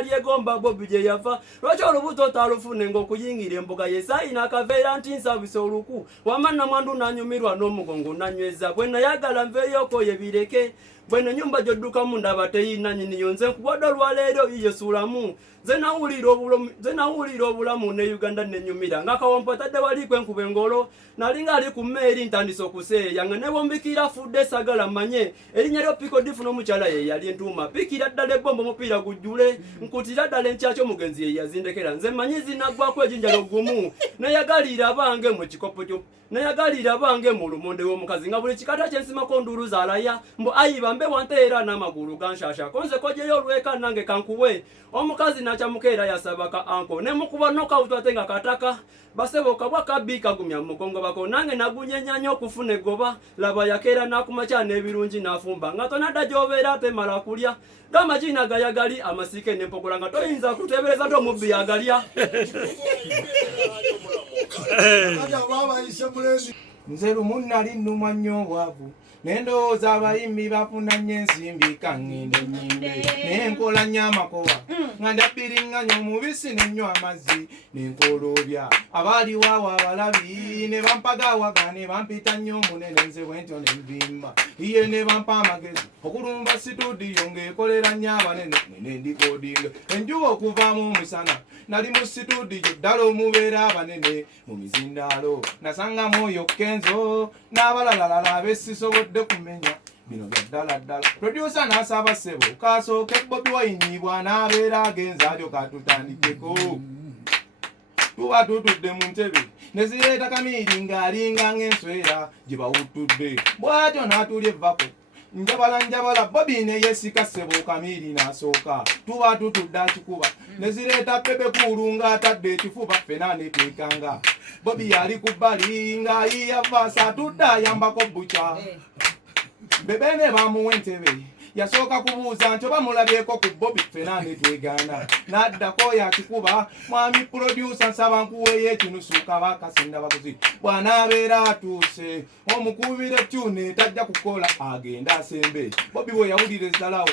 Yegomba Bobby je yafa lwaki olubuto talufune ng'okuyingira embuga yesayina akaveera nti nsabise oluku wamanna mwandu nanyumirwa n'omugongo nanyweza bwe nayagala nveeyoko yebireke bweno nyumba gyoddukamu ndaba teyina nyiniyo nze nkubodde olwaleero yiyo suulamu ze nawulira obulamu ne Uganda nenyumira ng'akawompo tadde waliko enkuba engolo nalinga ali ku mmeeri ntandise okuseeya nga ne bombikira fudde sagala manye erinnya lyo Piko Difu n'omukyala ye yali entuuma pikira ddala ebbomba omupiira gujjule nkutira ddala enkyakyo omugenzi ye yazindekera nze manyi zinaggwako ejinjalo gumu neyagalira bange mu kikopo kyo neyagalira bange mu lumonde w'omukazi nga buli kikata kyensimako ndulu zaalaya mbu ayiba mbe wanteera n'amagulu ganshasha konze kojeyo olweka nange kankuwe omukazi nakyamukeera yasabaka anko ne mukuba nokawutu ate nga kataka baseboka bwakabbi kagumya mugongo bako nange nagunyenyanya okufuna egoba laba yakeera n'akumakya n'ebirungi n'afumba nga tonadda gy'obeera temala kulya gamagina gayagali amasike n'empogola nga toyinza kuteebereza nti omubbi yagalya. Nze lumu nali nnumwa nnyo obwavu nendowooza abayimbi bafuna nnyo ensimbi kaŋŋenda ennyimbe nenkola nnyo amakowa nga ndabbiriŋŋanya omubisi nenywa amazzi nenkoloobya abaaliwo awo abalabi ne bampagawaga ne bampita nnyo omunene nze bwentyo nenvimba iye ne bampa amagezi okulumba situdiyo ng'ekolera nnyo abanene nenendikodinga enjuba okuvaamu omusana nali mu situdiyo ddala omubeera abanene mu mizindaalo nasangamu oyo Kenzo n'abalalalala abesisobodde kumenya bino bya ddala ddala producer n'asaba ssebo kasooke Bobi Wine bw'anaabeera agenza atyo katutandikeko tuba tutudde mu ntebe ne zireeta Kamiiri ng'alinga ng'enswera gye bawuttudde bw'atyo n'atulya evvako njabala Bobi ne yesika ssebo Kamiiri n'asooka tuba tutudde akikuba ne zireeta Pepe Kulu ng'atadde ekifuba ffena ne twekanga Bobi yali ku bbali ng'ayiya vaasa atudde ayambako bukya bebe ne bamuwa entebe yasooka kubuuza nti oba mulabyeko ku Bobi ffena ne twegaana n'addako yakikuba mwami producer nsaba nkuweeyo ekinusu kabakasinda baguzi bw'anaabeera atuuse omukubira etyune tajja kukola agenda asembe Bobi bwe yawulira essalawo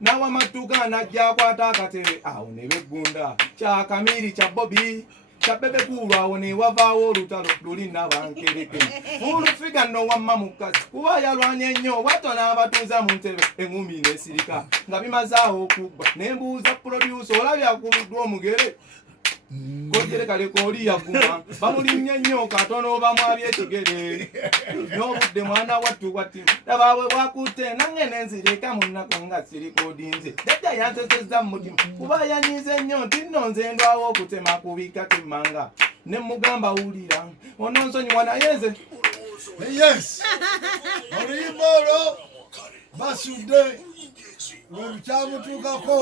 n'awamattuka n'ajja akwata akatebe awo ne beggunda kya Kamiiri kya Bobi kya Pepe Kulu awo ne wavaawo olutalo luli n'abankereke olufiga nno wamma mukazi kuba yalwanye nnyo bw'atyo n'abatuuza mu ntebe eŋŋumi n'esirika nga bimazaawo okugba ne mbuuza producer olabye akubiddwa omugere kojere kaleko oli yaguma bamulimye nnyo katono bamwabye ekigere n'obudde mwana wattu watti dabaabwe bwakutte nange nenzireka mu nnaku nga sirikodinze jjajja yansesezza mu mutima kuba yanyize nnyo nti nno nze ndwawo okutema kubika kemmanga ne mugamba wulira ononsonyiwa naye nze yes oluyimba olwo basudde lwe lukyamutuukako